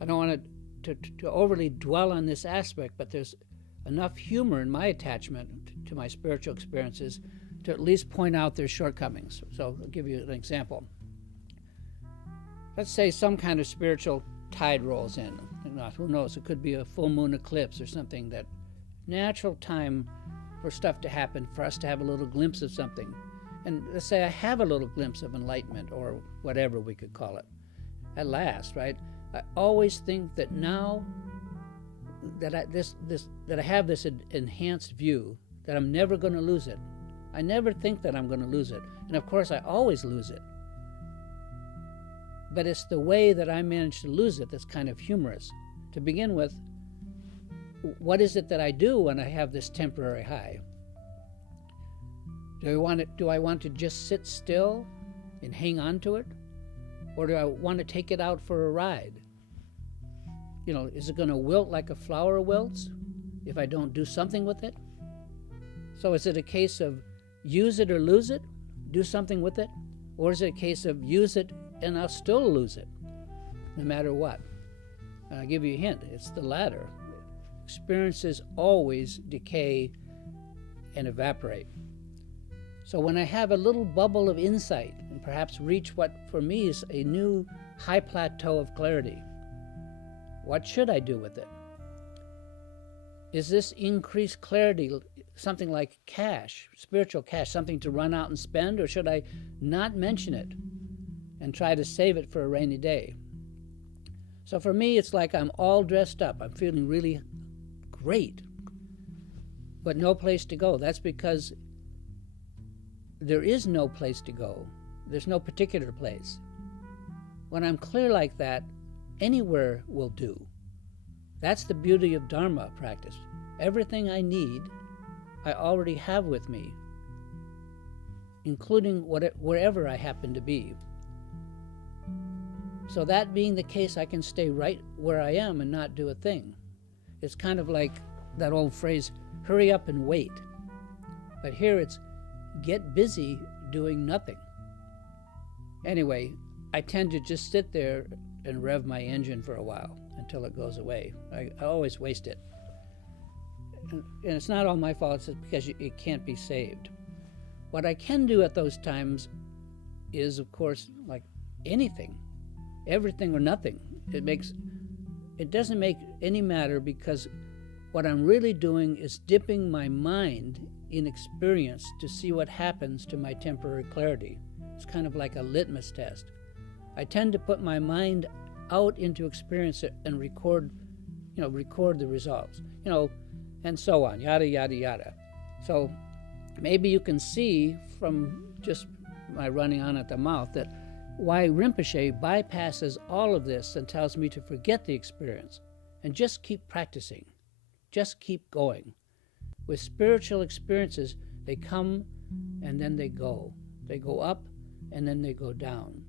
I don't want to overly dwell on this aspect, but there's enough humor in my attachment to my spiritual experiences to at least point out their shortcomings. So I'll give you an example. Let's say some kind of spiritual tide rolls in. Who knows, it could be a full moon eclipse or something, that natural time for stuff to happen, for us to have a little glimpse of something. And let's say I have a little glimpse of enlightenment, or whatever we could call it, at last, right? I always think that now that I have this enhanced view, that I'm never going to lose it. I never think that I'm going to lose it. And of course, I always lose it. But it's the way that I manage to lose it that's kind of humorous. To begin with, what is it that I do when I have this temporary high? Do I want to just sit still and hang on to it? Or do I want to take it out for a ride? You know, is it going to wilt like a flower wilts if I don't do something with it? So is it a case of use it or lose it, do something with it? Or is it a case of use it and I'll still lose it, no matter what? And I'll give you a hint, it's the latter. Experiences always decay and evaporate. So when I have a little bubble of insight and perhaps reach what for me is a new high plateau of clarity, what should I do with it? Is this increased clarity something like cash, spiritual cash, something to run out and spend, or should I not mention it and try to save it for a rainy day? So for me, it's like I'm all dressed up. I'm feeling really great, but no place to go. That's because there is no place to go. There's no particular place. When I'm clear like that, anywhere will do. That's the beauty of Dharma practice. Everything I need, I already have with me, including wherever I happen to be. So that being the case, I can stay right where I am and not do a thing. It's kind of like that old phrase, hurry up and wait. But here it's get busy doing nothing. Anyway, I tend to just sit there and rev my engine for a while until it goes away. I always waste it. And it's not all my fault, it's because it can't be saved. What I can do at those times is, of course, like anything, everything or nothing. It doesn't make any matter, because what I'm really doing is dipping my mind in experience to see what happens to my temporary clarity. It's kind of like a litmus test. I tend to put my mind out into experience and record the results, and so on, yada, yada, yada. So maybe you can see from just my running on at the mouth that why Rinpoche bypasses all of this and tells me to forget the experience and just keep practicing, just keep going. With spiritual experiences, they come and then they go. They go up and then they go down.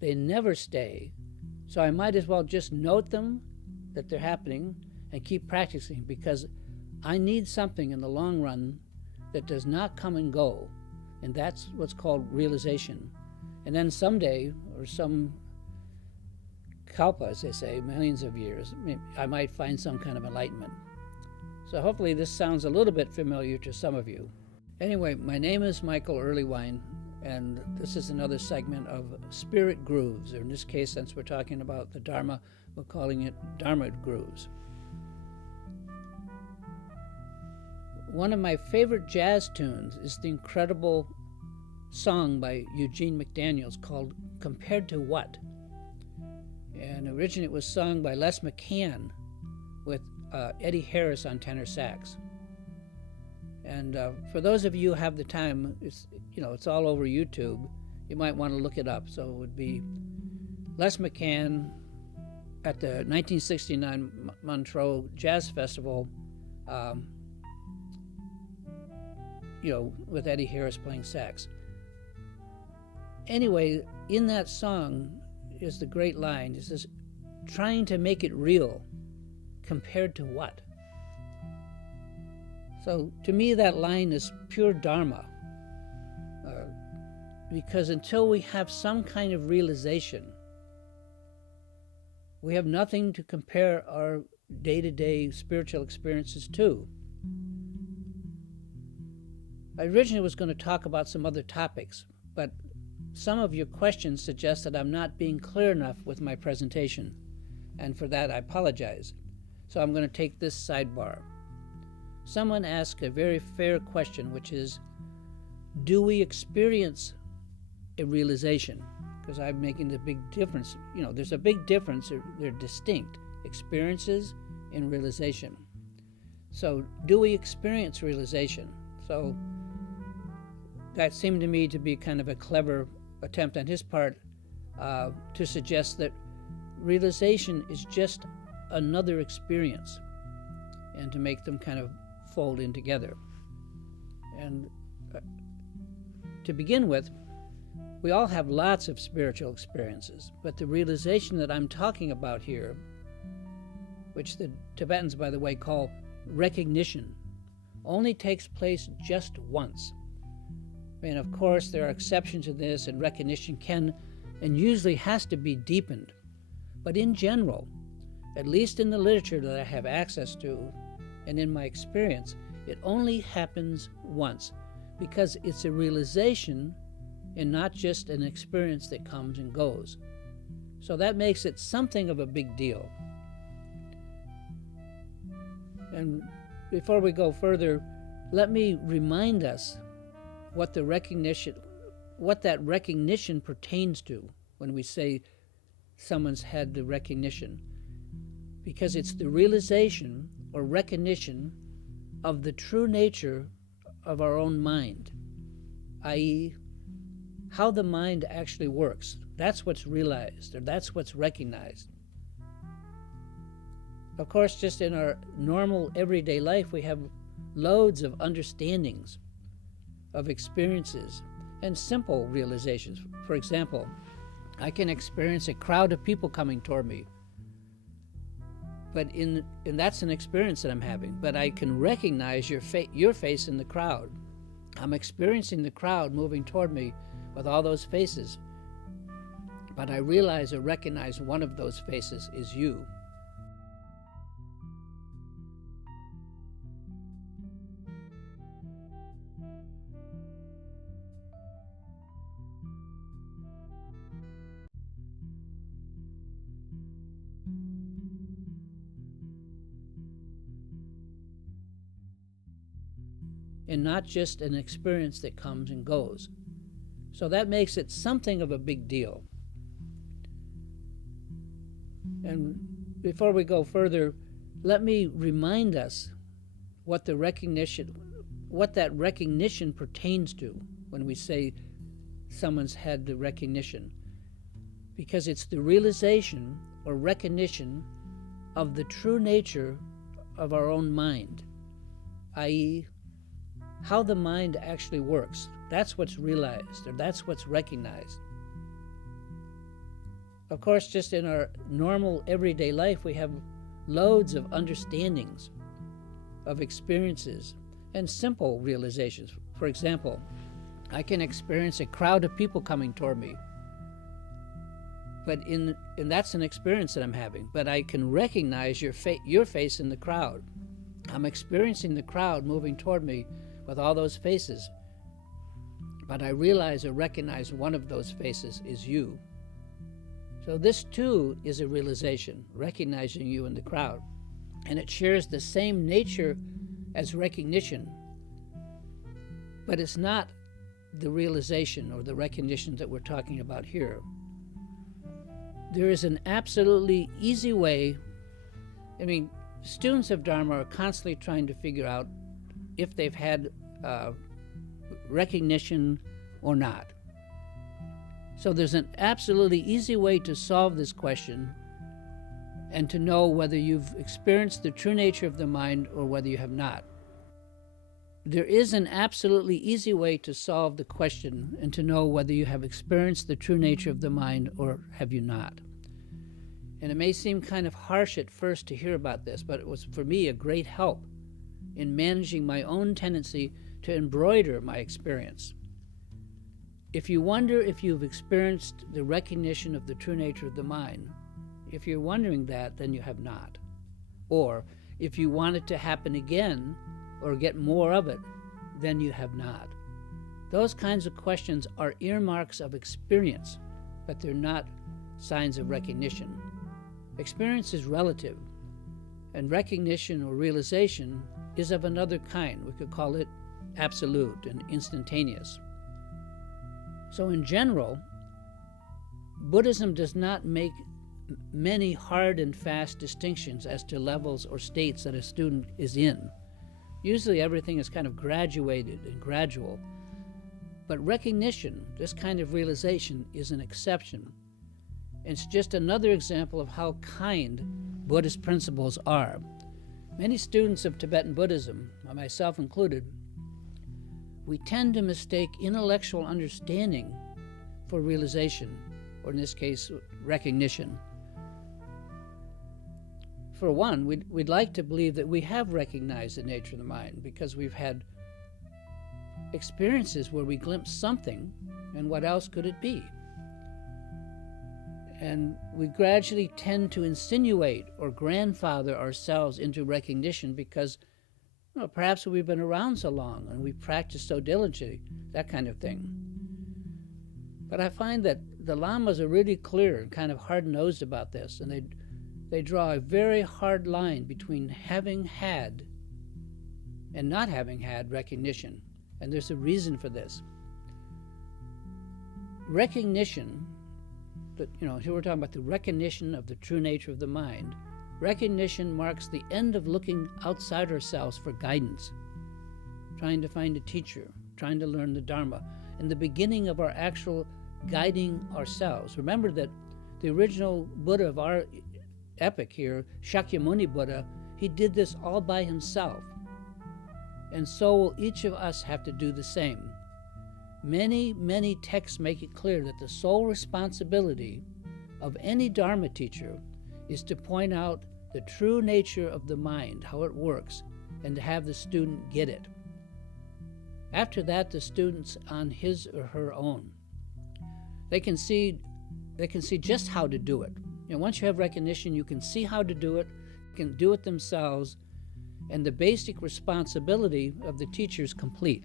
They never stay. So I might as well just note them, that they're happening, and keep practicing, because I need something in the long run that does not come and go. And that's what's called realization. And then someday, or some kalpa, as they say, millions of years, I might find some kind of enlightenment. So hopefully this sounds a little bit familiar to some of you. Anyway, my name is Michael Erlewine, and this is another segment of Spirit Grooves, or in this case, since we're talking about the Dharma, we're calling it Dharma Grooves. One of my favorite jazz tunes is the incredible song by Eugene McDaniels called Compared to What? And originally it was sung by Les McCann with Eddie Harris on tenor sax. And for those of you who have the time, it's all over YouTube. You might want to look it up. So it would be Les McCann at the 1969 Montreux Jazz Festival, with Eddie Harris playing sax. Anyway, in that song is the great line. It says, trying to make it real compared to what? So to me, that line is pure Dharma. Because until we have some kind of realization, we have nothing to compare our day-to-day spiritual experiences to. I originally was going to talk about some other topics, but some of your questions suggest that I'm not being clear enough with my presentation, and for that I apologize. So I'm going to take this sidebar. Someone asked a very fair question, which is, do we experience a realization? Because I'm making the big difference. You know, there's a big difference. They're distinct, experiences and realization. So do we experience realization? So that seemed to me to be kind of a clever attempt on his part to suggest that realization is just another experience, and to make them kind of fold in together. And to begin with, we all have lots of spiritual experiences, but the realization that I'm talking about here, which the Tibetans, by the way, call recognition, only takes place just once. I mean, of course, there are exceptions to this, and recognition can and usually has to be deepened. But in general, at least in the literature that I have access to and in my experience, it only happens once, because it's a realization and not just an experience that comes and goes. So that makes it something of a big deal. And before we go further, let me remind us what that recognition pertains to when we say someone's had the recognition. Because it's the realization or recognition of the true nature of our own mind, i.e., how the mind actually works. That's what's realized, or that's what's recognized. Of course, just in our normal everyday life, we have loads of understandings, of experiences, and simple realizations. For example, I can experience a crowd of people coming toward me, and that's an experience that I'm having, but I can recognize your face in the crowd. I'm experiencing the crowd moving toward me with all those faces, but I realize or recognize one of those faces is you. And not just an experience that comes and goes. So that makes it something of a big deal. And before we go further, let me remind us what that recognition pertains to when we say someone's had the recognition. Because it's the realization or recognition of the true nature of our own mind, i.e., how the mind actually works. That's what's realized, or that's what's recognized. Of course, just in our normal everyday life, we have loads of understandings, of experiences, and simple realizations. For example, I can experience a crowd of people coming toward me, and that's an experience that I'm having, but I can recognize your face in the crowd. I'm experiencing the crowd moving toward me with all those faces, but I realize or recognize one of those faces is you. So this too is a realization, recognizing you in the crowd, and it shares the same nature as recognition, but it's not the realization or the recognition that we're talking about here. There is an absolutely easy way. I mean, students of Dharma are constantly trying to figure out if they've had recognition or not. So there's an absolutely easy way to solve this question and to know whether you've experienced the true nature of the mind or whether you have not. there is an absolutely easy way to solve the question and to know whether you have experienced the true nature of the mind or have you not. And it may seem kind of harsh at first to hear about this, but it was for me a great help in managing my own tendency to embroider my experience. If you wonder if you've experienced the recognition of the true nature of the mind, if you're wondering that, then you have not. Or if you want it to happen again or get more of it, then you have not. Those kinds of questions are earmarks of experience, but they're not signs of recognition. Experience is relative, and recognition or realization is of another kind. We could call it absolute and instantaneous. So in general, Buddhism does not make many hard and fast distinctions as to levels or states that a student is in. Usually everything is kind of graduated and gradual. But recognition, this kind of realization, is an exception. It's just another example of how kind Buddhist principles are. Many students of Tibetan Buddhism, myself included, we tend to mistake intellectual understanding for realization, or in this case, recognition. For one, we'd like to believe that we have recognized the nature of the mind because we've had experiences where we glimpse something, and what else could it be? And we gradually tend to insinuate or grandfather ourselves into recognition because perhaps we've been around so long and we've practiced so diligently, that kind of thing. But I find that the Lamas are really clear and kind of hard-nosed about this, and they draw a very hard line between having had and not having had recognition, and there's a reason for this. Recognition, here we're talking about the recognition of the true nature of the mind. Recognition marks the end of looking outside ourselves for guidance, trying to find a teacher, trying to learn the Dharma, and the beginning of our actual guiding ourselves. Remember that the original Buddha of our epic here, Shakyamuni Buddha, he did this all by himself. And so will each of us have to do the same. Many, many texts make it clear that the sole responsibility of any Dharma teacher is to point out the true nature of the mind, how it works, and to have the student get it. After that, the student's on his or her own. They can see just how to do it. Once you have recognition, you can see how to do it, you can do it themselves, and the basic responsibility of the teacher is complete.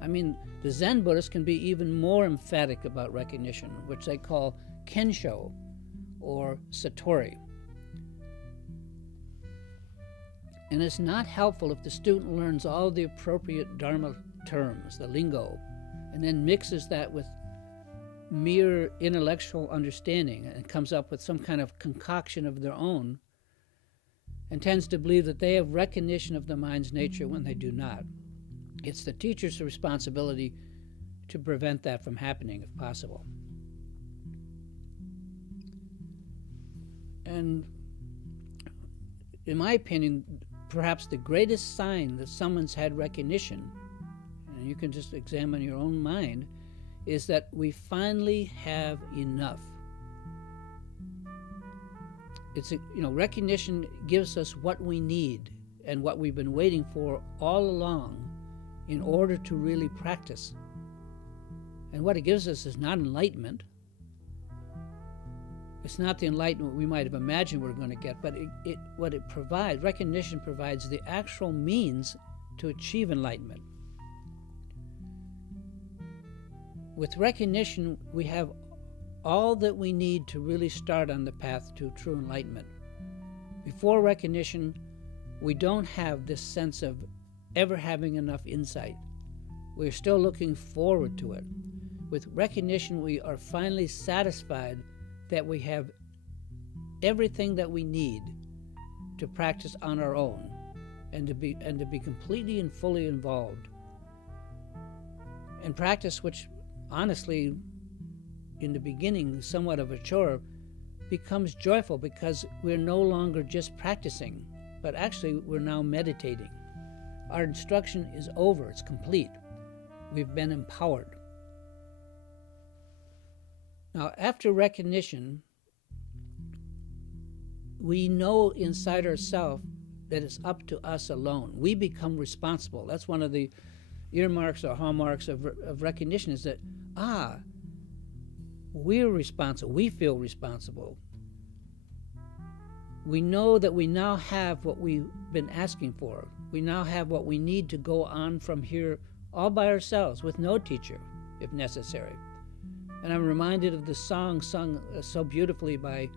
The Zen Buddhists can be even more emphatic about recognition, which they call kensho, or satori. And it's not helpful if the student learns all the appropriate Dharma terms, the lingo, and then mixes that with mere intellectual understanding and comes up with some kind of concoction of their own and tends to believe that they have recognition of the mind's nature when they do not. It's the teacher's responsibility to prevent that from happening if possible. And in my opinion, perhaps the greatest sign that someone's had recognition, and you can just examine your own mind, is that we finally have enough. Recognition gives us what we need and what we've been waiting for all along in order to really practice. And what it gives us is not enlightenment. It's not the enlightenment we might have imagined we're going to get, but what it provides, recognition provides the actual means to achieve enlightenment. With recognition, we have all that we need to really start on the path to true enlightenment. Before recognition, we don't have this sense of ever having enough insight. We're still looking forward to it. With recognition, we are finally satisfied that we have everything that we need to practice on our own and to be completely and fully involved. And practice which, honestly, in the beginning, somewhat of a chore, becomes joyful because we're no longer just practicing, but actually we're now meditating. Our instruction is over. It's complete. We've been empowered. Now, after recognition, we know inside ourselves that it's up to us alone. We become responsible. That's one of the earmarks or hallmarks of recognition, is that, we're responsible. We feel responsible. We know that we now have what we've been asking for. We now have what we need to go on from here all by ourselves with no teacher, if necessary. And I'm reminded of the song sung so beautifully by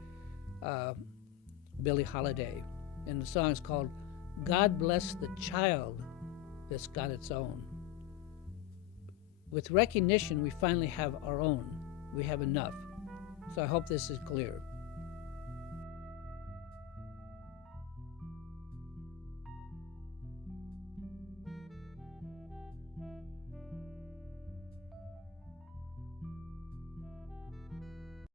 Billie Holiday. And the song is called God Bless the Child That's Got Its Own. With recognition, we finally have our own. We have enough. So I hope this is clear.